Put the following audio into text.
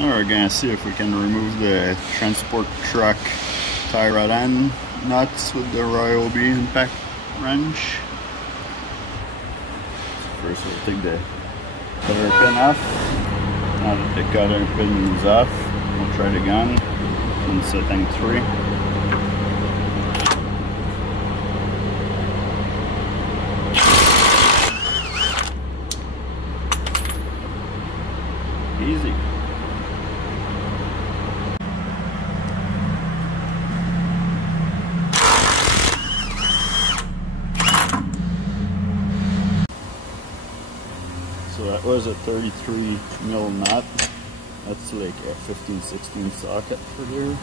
Now we're gonna see if we can remove the transport truck tie rod end nuts with the Ryobi impact wrench. First we'll take the cutter pin off. Now that the cutter pin is off, we'll try the gun in setting 3. Easy. So that was a 33 mil knot. That's like a 15-16 socket for there.